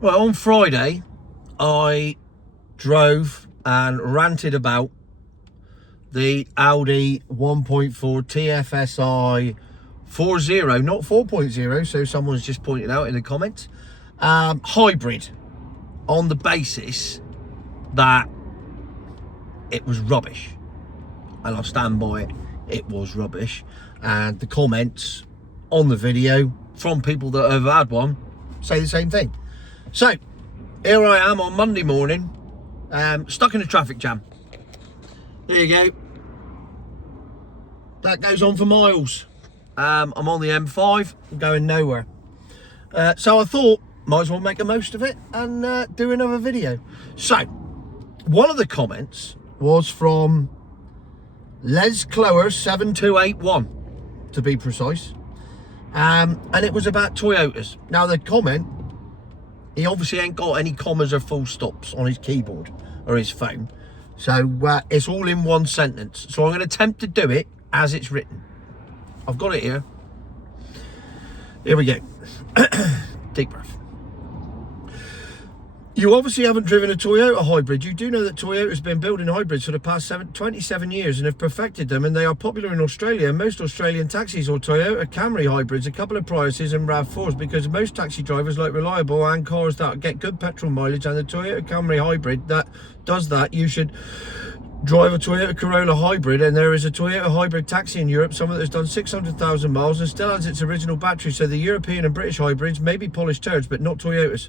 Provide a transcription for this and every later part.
Well, on Friday, I drove and ranted about the Audi 1.4 TFSI 4.0, not 4.0, so someone's just pointed out in the comments, hybrid, on the basis that it was rubbish. And I'll stand by it, it was rubbish. And the comments on the video from people that have had one say the same thing. So, here I am on Monday morning, stuck in a traffic jam. There you go. That goes on for miles. I'm on the M5, going nowhere. So I thought, might as well make the most of it and do another video. So, one of the comments was from Les Clower 7281, to be precise. And it was about Toyotas. Now the comment, he obviously ain't got any commas or full stops on his keyboard or his phone. So it's all in one sentence. So I'm going to attempt to do it as it's written. I've got it here. Here we go. Deep breath. You obviously haven't driven a Toyota hybrid. You do know that Toyota's been building hybrids for the past 27 years and have perfected them, and they are popular in Australia. Most Australian taxis or Toyota Camry hybrids, a couple of Priuses and RAV4s, because most taxi drivers like reliable and cars that get good petrol mileage, and the Toyota Camry hybrid that does that. You should drive a Toyota Corolla Hybrid, and there is a Toyota hybrid taxi in Europe, some of it has done 600,000 miles and still has its original battery. So the European and British hybrids may be polished turds, but not Toyotas.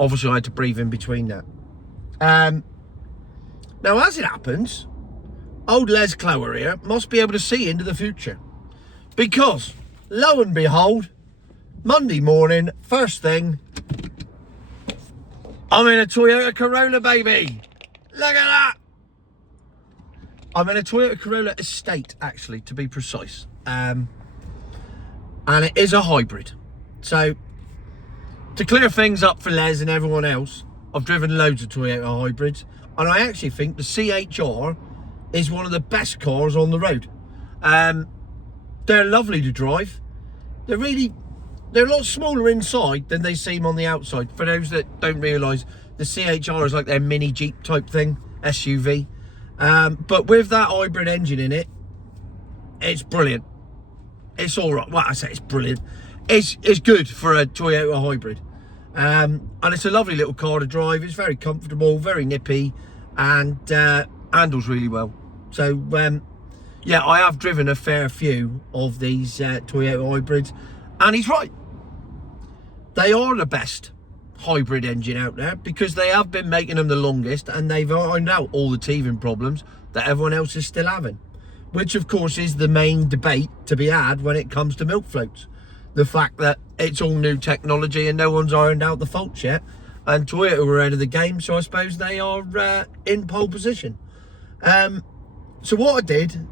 Obviously I had to breathe in between that. Now as it happens, old Les Clower here must be able to see into the future, because lo and behold, Monday morning, first thing, I'm in a Toyota Corolla, baby. Look at that. I'm in a Toyota Corolla Estate, actually, to be precise. And it is a hybrid. So, to clear things up for Les and everyone else, I've driven loads of Toyota hybrids, and I actually think the CHR is one of the best cars on the road. They're lovely to drive. They're a lot smaller inside than they seem on the outside. For those that don't realise, the CHR is like their mini Jeep type thing, SUV. But with that hybrid engine in it, it's brilliant. It's all right. Well, I say it's brilliant. It's good for a Toyota hybrid. And it's a lovely little car to drive. It's very comfortable, very nippy, and handles really well. So, yeah, I have driven a fair few of these Toyota hybrids, and he's right. They are the best hybrid engine out there because they have been making them the longest, and they've ironed out all the teething problems that everyone else is still having, which of course is the main debate to be had when it comes to milk floats. The fact that it's all new technology and no one's ironed out the faults yet, and Toyota were out of the game, so I suppose they are in pole position. So what I did,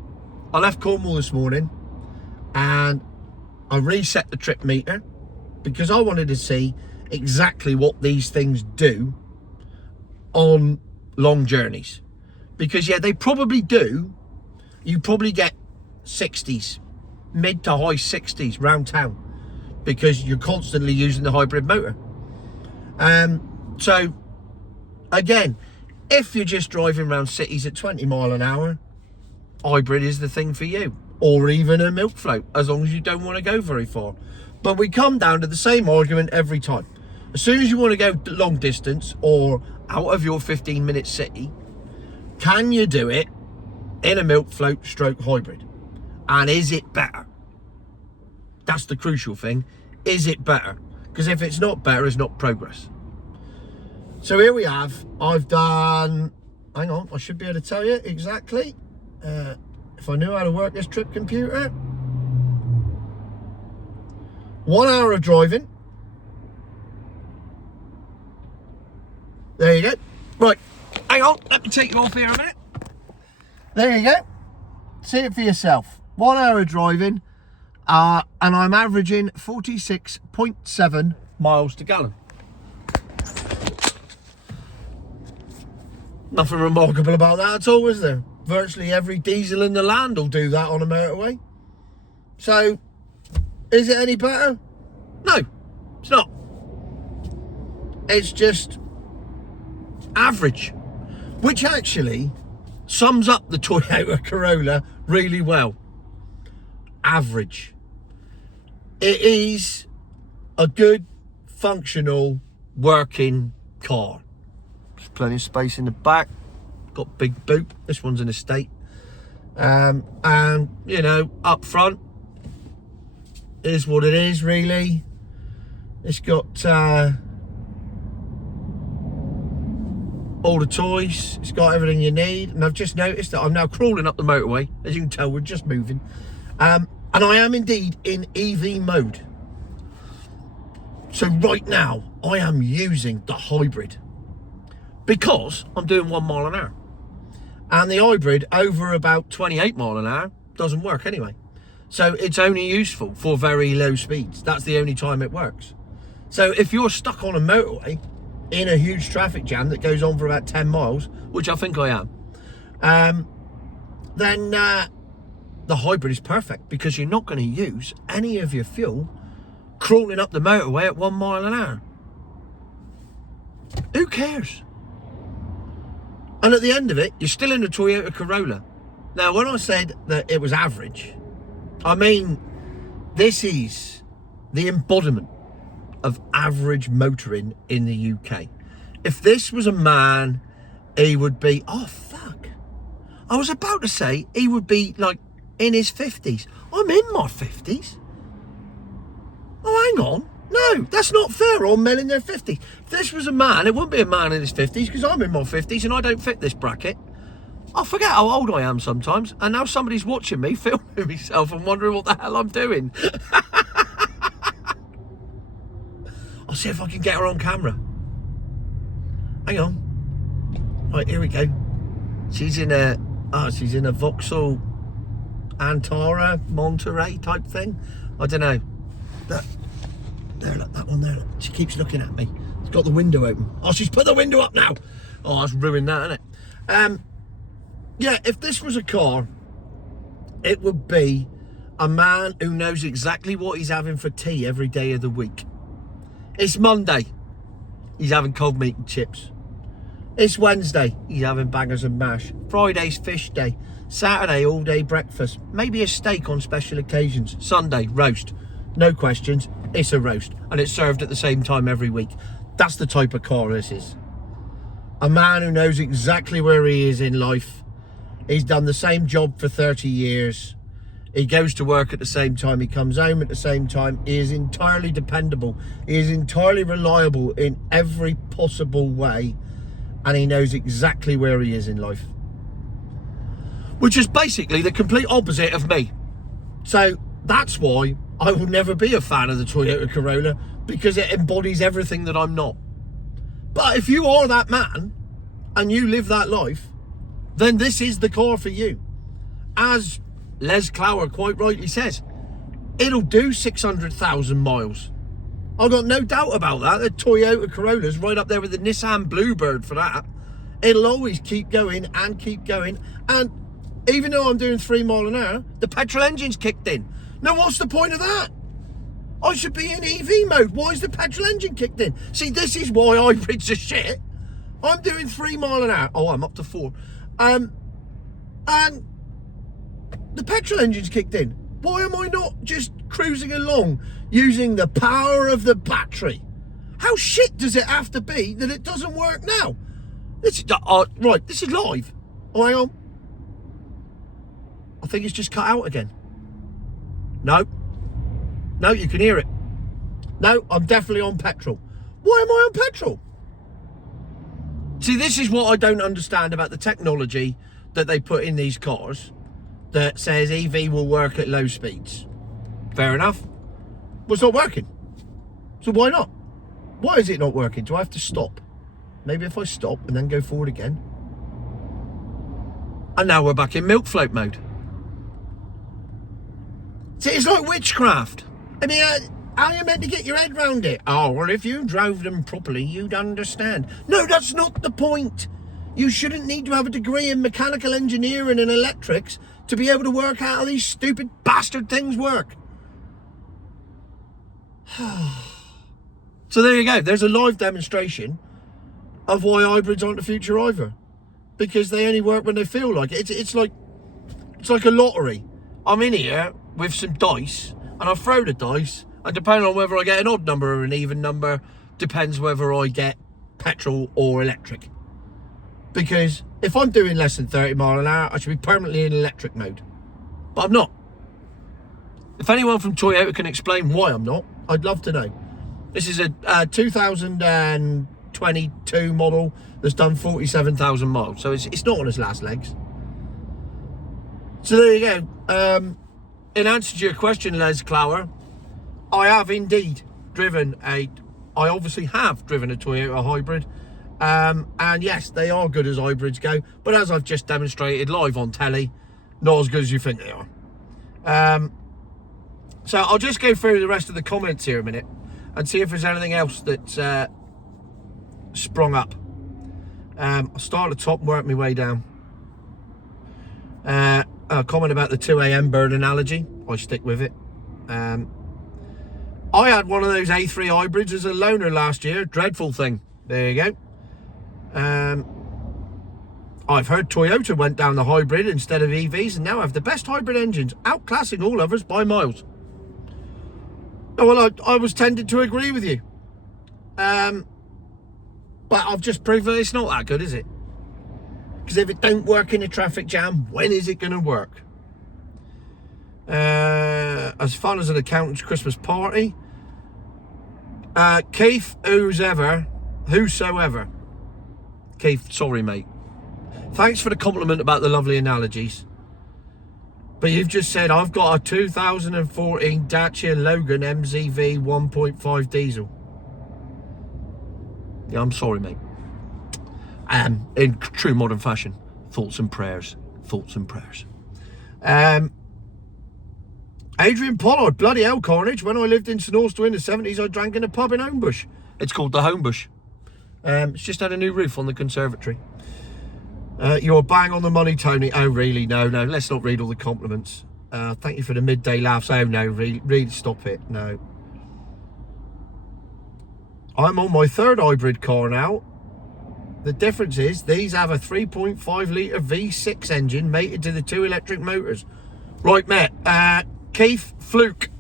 I left Cornwall this morning and I reset the trip meter because I wanted to see exactly what these things do on long journeys, because yeah, they probably do. You probably get 60s, mid to high 60s round town, because you're constantly using the hybrid motor. So again, if you're just driving around cities at 20 mile an hour, hybrid is the thing for you, or even a milk float, as long as you don't want to go very far. But we come down to the same argument every time. As soon as you want to go long distance or out of your 15-minute city, can you do it in a milk float stroke hybrid? And is it better? That's the crucial thing. Is it better? Because if it's not better, it's not progress. So here we have, I've done, hang on, I should be able to tell you exactly. If I knew how to work this trip computer. 1 hour of driving. There you go. Right, hang on, let me take you off here a minute. There you go. See it for yourself. 1 hour of driving, and I'm averaging 46.7 miles to gallon. Nothing remarkable about that at all, is there? Virtually every diesel in the land will do that on a motorway. So, is it any better? No, it's not. It's just average, which actually sums up the Toyota Corolla really well. Average. It is a good, functional, working car. There's plenty of space in the back. Got big boot. This one's an estate. And, you know, up front is what it is, really. It's got all the toys. It's got everything you need. And I've just noticed that I'm now crawling up the motorway. As you can tell, we're just moving. And I am indeed in EV mode. So right now, I am using the hybrid because I'm doing 1 mile an hour. And the hybrid over about 28 mile an hour doesn't work anyway. So it's only useful for very low speeds. That's the only time it works. So if you're stuck on a motorway in a huge traffic jam that goes on for about 10 miles, which I think I am, then the hybrid is perfect because you're not going to use any of your fuel crawling up the motorway at 1 mile an hour. Who cares? And at the end of it, you're still in a Toyota Corolla. Now, when I said that it was average, I mean, this is the embodiment of average motoring in the UK. If this was a man, he would be, oh, fuck. I was about to say he would be like in his 50s. I'm in my 50s. Oh, hang on. No, that's not fair on men in their 50s. If this was a man, it wouldn't be a man in his 50s because I'm in my 50s and I don't fit this bracket. I forget how old I am sometimes, and now somebody's watching me filming myself and wondering what the hell I'm doing. I'll see if I can get her on camera. Hang on. Right, here we go. She's in a Vauxhall Antara Monterey type thing. I don't know. Look. There, look, that one there. Look. She keeps looking at me. It's got the window open. Oh, she's put the window up now. Oh, that's ruined that, isn't it? Yeah, if this was a car, it would be a man who knows exactly what he's having for tea every day of the week. It's Monday. He's having cold meat and chips. It's Wednesday. He's having bangers and mash. Friday's fish day. Saturday, all day breakfast. Maybe a steak on special occasions. Sunday, roast. No questions, it's a roast. And it's served at the same time every week. That's the type of car this is. A man who knows exactly where he is in life. He's done the same job for 30 years. He goes to work at the same time. He comes home at the same time. He is entirely dependable. He is entirely reliable in every possible way. And he knows exactly where he is in life. Which is basically the complete opposite of me. So that's why I will never be a fan of the Toyota Corolla, because it embodies everything that I'm not. But if you are that man and you live that life, then this is the car for you. As Les Clower quite rightly says, it'll do 600,000 miles. I've got no doubt about that. The Toyota Corolla's right up there with the Nissan Bluebird for that. It'll always keep going and keep going. And even though I'm doing 3 mile an hour, the petrol engine's kicked in. Now, what's the point of that? I should be in EV mode. Why is the petrol engine kicked in? See, this is why hybrids are shit. I'm doing 3 mile an hour. Oh, I'm up to 4. And the petrol engine's kicked in. Why am I not just cruising along using the power of the battery? How shit does it have to be that it doesn't work now? This is right. This is live. Oh, hang on. I think it's just cut out again. No, you can hear it. No, I'm definitely on petrol. Why am I on petrol? See, this is what I don't understand about the technology that they put in these cars that says EV will work at low speeds. Fair enough. Well, it's not working. So why not? Why is it not working? Do I have to stop? Maybe if I stop and then go forward again. And now we're back in milk float mode. See, it's like witchcraft. I mean, how are you meant to get your head round it? Oh, well, if you drove them properly, you'd understand. No, that's not the point. You shouldn't need to have a degree in mechanical engineering and electrics to be able to work out how these stupid bastard things work. So there you go. There's a live demonstration of why hybrids aren't the future either. Because they only work when they feel like it. It's like a lottery. I'm in here with some dice, and I throw the dice, and depending on whether I get an odd number or an even number, depends whether I get petrol or electric. Because if I'm doing less than 30 mile an hour, I should be permanently in electric mode. But I'm not. If anyone from Toyota can explain why I'm not, I'd love to know. This is a 2022 model that's done 47,000 miles, so it's not on its last legs. So there you go. In answer to your question, Les Clower, I have indeed I obviously have driven a Toyota Hybrid. And yes, they are good as hybrids go, but as I've just demonstrated live on telly, not as good as you think they are. So I'll just go through the rest of the comments here a minute and see if there's anything else that's sprung up. I'll start at the top and work my way down. A comment about the 2 a.m. bird analogy. I stick with it. I had one of those A3 hybrids as a loaner last year. Dreadful thing. There you go. I've heard Toyota went down the hybrid instead of EVs and now have the best hybrid engines, outclassing all others by miles. Oh, well, I was tended to agree with you. But I've just proved that it's not that good, is it? Because if it don't work in a traffic jam, when is it going to work? As fun as an accountant's Christmas party. Keith, whosoever. Keith, sorry, mate. Thanks for the compliment about the lovely analogies. But you've just said, I've got a 2014 Dacia Logan MZV 1.5 diesel. Yeah, I'm sorry, mate. In true modern fashion, thoughts and prayers. Thoughts and prayers. Adrian Pollard, bloody hell, carnage. When I lived in St Austell in the 70s, I drank in a pub in Homebush. It's called the Homebush. It's just had a new roof on the conservatory. You're bang on the money, Tony. Oh, really? No, let's not read all the compliments. Thank you for the midday laughs. Oh, no, really, stop it. No. I'm on my third hybrid car now. The difference is these have a 3.5 litre V6 engine mated to the 2 electric motors. Right, mate. Keith Fluke.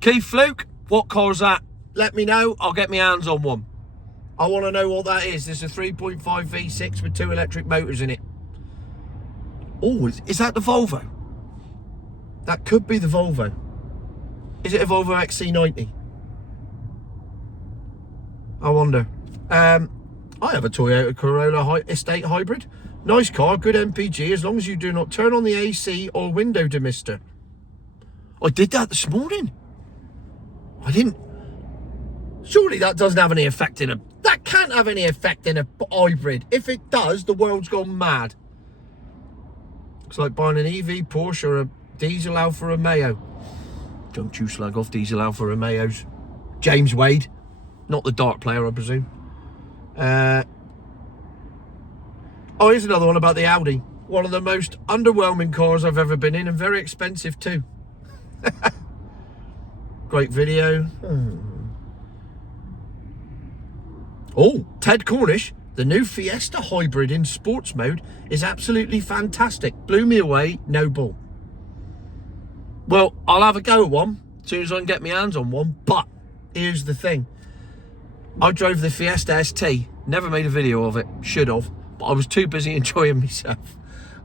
Keith Fluke, what car's that? Let me know. I'll get my hands on one. I want to know what that is. There's a 3.5 V6 with 2 electric motors in it. Oh, is that the Volvo? That could be the Volvo. Is it a Volvo XC90? I wonder. I have a Toyota Corolla Estate Hybrid. Nice car, good MPG, as long as you do not turn on the AC or window demister. I did that this morning. I didn't. Surely that doesn't have any effect in a... That can't have any effect in a hybrid. If it does, the world's gone mad. It's like buying an EV Porsche or a diesel Alfa Romeo. Don't you slag off diesel Alfa Romeos. James Wade. Not the dart player, I presume. Oh, here's another one about the Audi. One of the most underwhelming cars I've ever been in, and very expensive too. Great video. Oh, Ted Cornish, the new Fiesta Hybrid in sports mode is absolutely fantastic. Blew me away, no bull. Well, I'll have a go at one as soon as I can get my hands on one, but here's the thing. I drove the Fiesta ST, never made a video of it, should have, but I was too busy enjoying myself.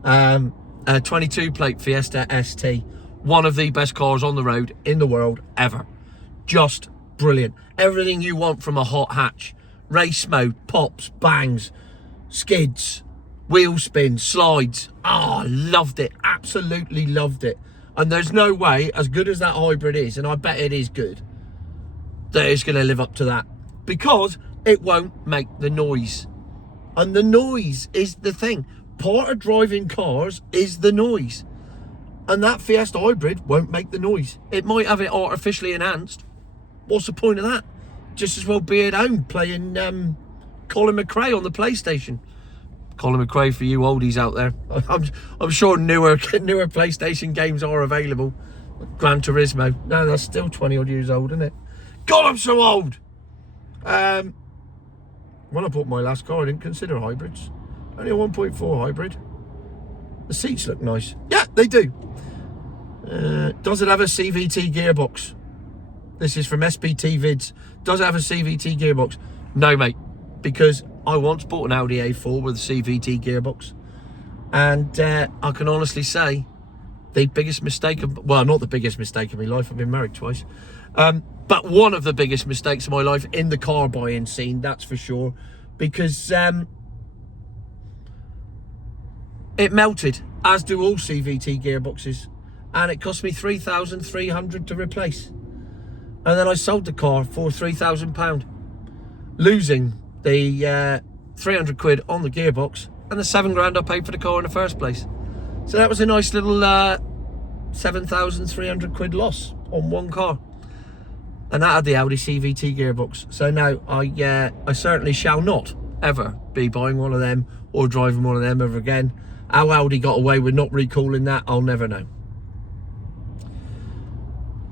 A 22 plate Fiesta ST, one of the best cars on the road in the world ever. Just brilliant. Everything you want from a hot hatch. Race mode, pops, bangs, skids, wheel spins, slides. Oh, loved it. Absolutely loved it. And there's no way, as good as that hybrid is, and I bet it is good, that it's going to live up to that. Because it won't make the noise. And the noise is the thing. Part of driving cars is the noise. And that Fiesta Hybrid won't make the noise. It might have it artificially enhanced. What's the point of that? Just as well be at home playing Colin McRae on the PlayStation. Colin McRae for you oldies out there. I'm sure newer PlayStation games are available. Gran Turismo. No, that's still 20 odd years old, isn't it? God, I'm so old. When I bought my last car, I didn't consider hybrids. Only a 1.4 hybrid. The seats look nice. Yeah, they do. Does it have a CVT gearbox? This is from SBT Vids. Does it have a CVT gearbox? No, mate. Because I once bought an Audi A4 with a CVT gearbox. And I can honestly say, the biggest mistake of... Well, not the biggest mistake of my life. I've been married twice. But one of the biggest mistakes of my life in the car buying scene, that's for sure. Because it melted, as do all CVT gearboxes. And it cost me £3,300 to replace. And then I sold the car for £3,000, losing the 300 quid on the gearbox and the 7 grand I paid for the car in the first place. So that was a nice little 7,300 quid loss on one car. And that had the Audi CVT gearbox. So no, I certainly shall not ever be buying one of them or driving one of them ever again. How Audi got away with not recalling that, I'll never know.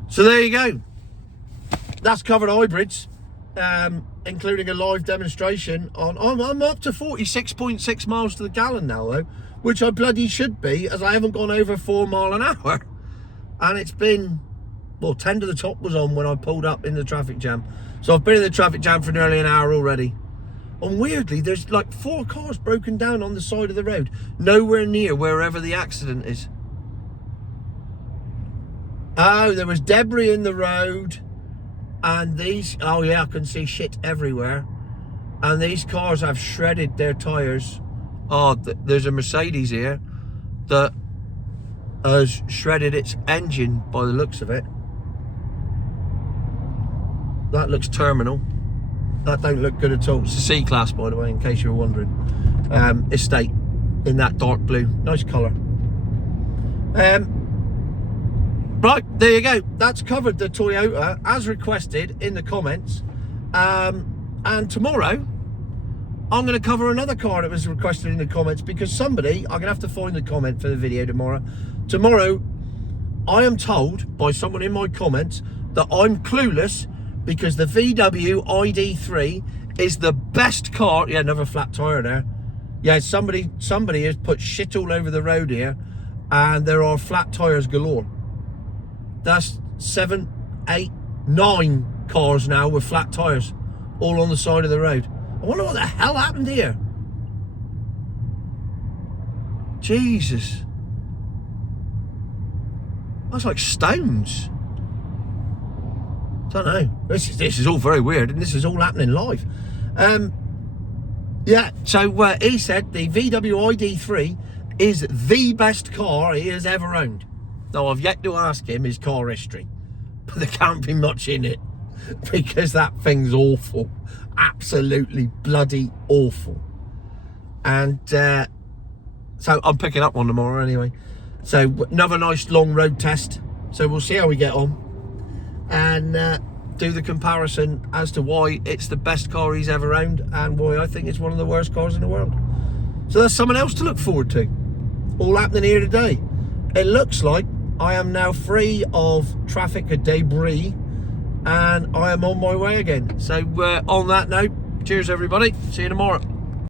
So there you go. That's covered hybrids, including a live demonstration on... I'm up to 46.6 miles to the gallon now, though, which I bloody should be, as I haven't gone over 4 miles an hour. And it's been... Well, 10 to the top was on when I pulled up in the traffic jam. So I've been in the traffic jam for nearly an hour already. And weirdly, there's like 4 cars broken down on the side of the road, nowhere near wherever the accident is. Oh, there was debris in the road. And these, oh yeah, I can see shit everywhere. And these cars have shredded their tyres. Oh, there's a Mercedes here that has shredded its engine by the looks of it. That looks terminal. That don't look good at all. It's a C-Class, by the way, in case you were wondering. Estate in that dark blue. Nice colour. Right, there you go. That's covered the Toyota as requested in the comments. And tomorrow, I'm going to cover another car that was requested in the comments because somebody, I'm going to have to find the comment for the video tomorrow. Tomorrow, I am told by someone in my comments that I'm clueless because the VW ID3 is the best car. Yeah, another flat tyre there. Yeah, somebody has put shit all over the road here and there are flat tyres galore. That's 7, 8, 9 cars now with flat tyres, all on the side of the road. I wonder what the hell happened here. Jesus. That's like stones. Don't know. This is all very weird, and this is all happening live. Yeah, so he said the VW ID3 is the best car he has ever owned. Now, I've yet to ask him his car history, but there can't be much in it because that thing's awful. Absolutely bloody awful. And so I'm picking up one tomorrow anyway. So another nice long road test. So we'll see how we get on and do the comparison as to why it's the best car he's ever owned and why I think it's one of the worst cars in the world. So that's something else to look forward to. All happening here today. It looks like I am now free of traffic and debris and I am on my way again. So on that note, cheers everybody. See you tomorrow.